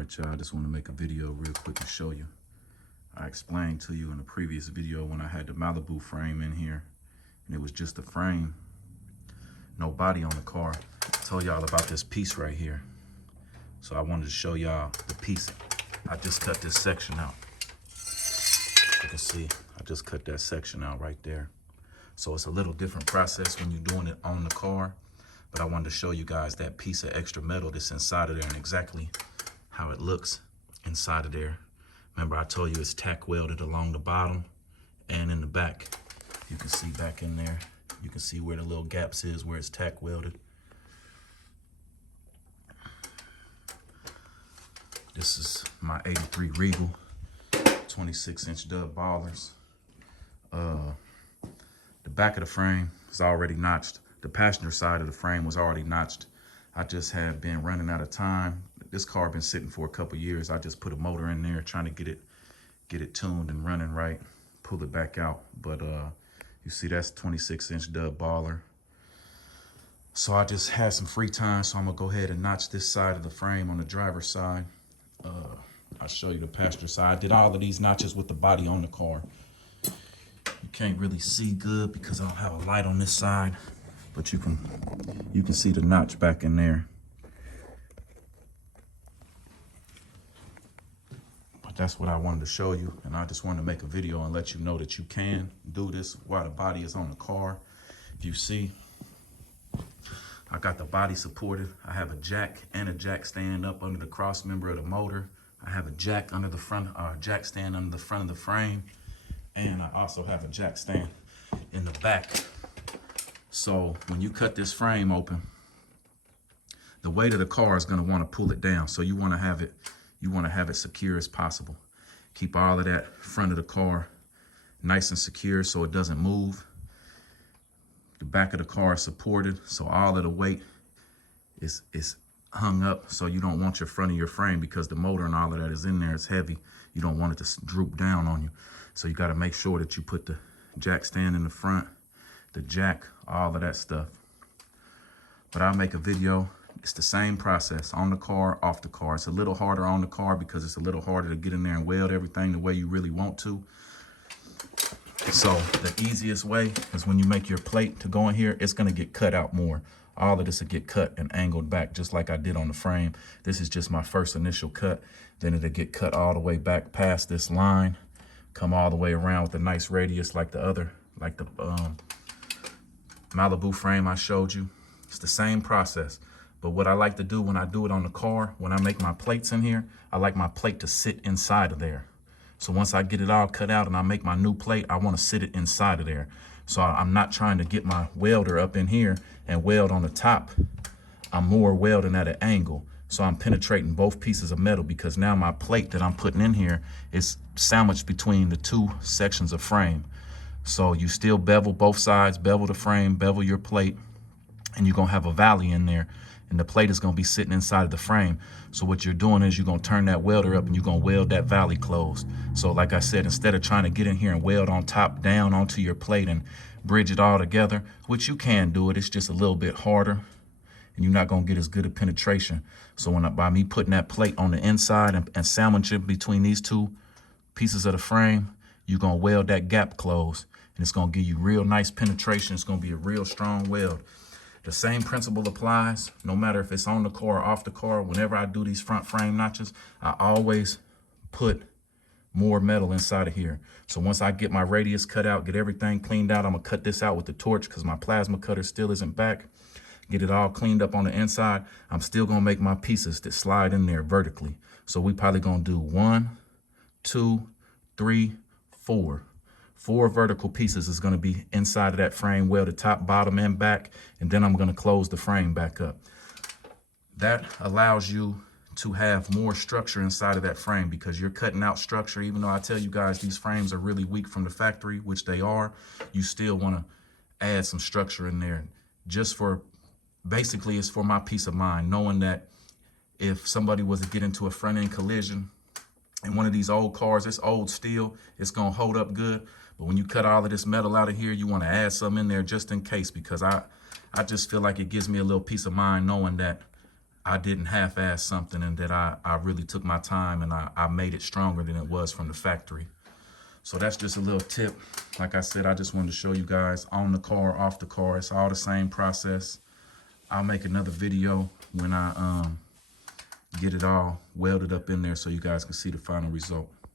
Alright y'all, I just want to make a video real quick and show you. I explained to you in the previous video when I had the Malibu frame in here and it was just the frame, no body on the car. I told y'all about this piece right here. So I wanted to show y'all the piece. I just cut this section out. You can see, I just cut that section out right there. So it's a little different process when you're doing it on the car, but I wanted to show you guys that piece of extra metal that's inside of there and exactly how it looks inside of there. Remember I told you it's tack welded along the bottom and in the back. You can see back in there, you can see where the little gaps is where it's tack welded. This is my 83 Regal 26-inch dub ballers. The back of the frame is already notched. The passenger side of the frame was already notched. I just have been running out of time. This car been sitting for a couple years. I just put a motor in there trying to get it tuned and running right, pull it back out. But you see that's 26-inch dub baller. So I just had some free time, so I'm gonna go ahead and notch this side of the frame on the driver's side. I'll show you the passenger side. I did all of these notches with the body on the car. You can't really see good because I don't have a light on this side, but you can see the notch back in there. But that's what I wanted to show you, and I just wanted to make a video and let you know that you can do this while the body is on the car. If you see, I got the body supported. I have a jack and a jack stand up under the cross member of the motor. I have a jack under the front, jack stand under the front of the frame. And I also have a jack stand in the back. So when you cut this frame open, the weight of the car is gonna wanna pull it down. So you wanna have it secure as possible. Keep all of that front of the car nice and secure so it doesn't move. The back of the car is supported, so all of the weight is hung up, so you don't want your front of your frame, because the motor and all of that is in there, it's heavy. You don't want it to droop down on you. So you gotta make sure that you put the jack stand in the front, the jack, all of that stuff. But I'll make a video. It's the same process on the car, off the car. It's a little harder on the car because it's a little harder to get in there and weld everything the way you really want to. So the easiest way is when you make your plate to go in here, it's gonna get cut out more. All of this will get cut and angled back just like I did on the frame. This is just my first initial cut. Then it'll get cut all the way back past this line, come all the way around with a nice radius like the Malibu frame I showed you. It's the same process. But what I like to do when I do it on the car, when I make my plates in here, I like my plate to sit inside of there. So once I get it all cut out and I make my new plate, I want to sit it inside of there. So I'm not trying to get my welder up in here and weld on the top. I'm more welding at an angle. So I'm penetrating both pieces of metal, because now my plate that I'm putting in here is sandwiched between the two sections of frame. So you still bevel both sides, bevel the frame, bevel your plate, and you're gonna have a valley in there, and the plate is gonna be sitting inside of the frame. So what you're doing is you're gonna turn that welder up and you're gonna weld that valley closed. So like I said, instead of trying to get in here and weld on top down onto your plate and bridge it all together, which you can do it, it's just a little bit harder and you're not gonna get as good a penetration. So by me putting that plate on the inside and sandwiching between these two pieces of the frame, you're gonna weld that gap closed, and it's gonna give you real nice penetration. It's gonna be a real strong weld. The same principle applies no matter if it's on the car or off the car. Whenever I do these front frame notches, I always put more metal inside of here. So once I get my radius cut out, get everything cleaned out, I'm gonna cut this out with the torch because my plasma cutter still isn't back. Get it all cleaned up on the inside. I'm still gonna make my pieces that slide in there vertically. So we probably gonna do 1, 2, 3, 4. 4 vertical pieces is gonna be inside of that frame, welded top, bottom, and back, and then I'm gonna close the frame back up. That allows you to have more structure inside of that frame, because you're cutting out structure. Even though I tell you guys these frames are really weak from the factory, which they are, you still wanna add some structure in there. Just for, basically it's for my peace of mind, knowing that if somebody was to get into a front end collision in one of these old cars, it's old steel, it's gonna hold up good. But when you cut all of this metal out of here, you wanna add some in there just in case, because I just feel like it gives me a little peace of mind knowing that I didn't half-ass something, and that I really took my time and I made it stronger than it was from the factory. So that's just a little tip. Like I said, I just wanted to show you guys on the car, off the car. It's all the same process. I'll make another video when I get it all welded up in there so you guys can see the final result.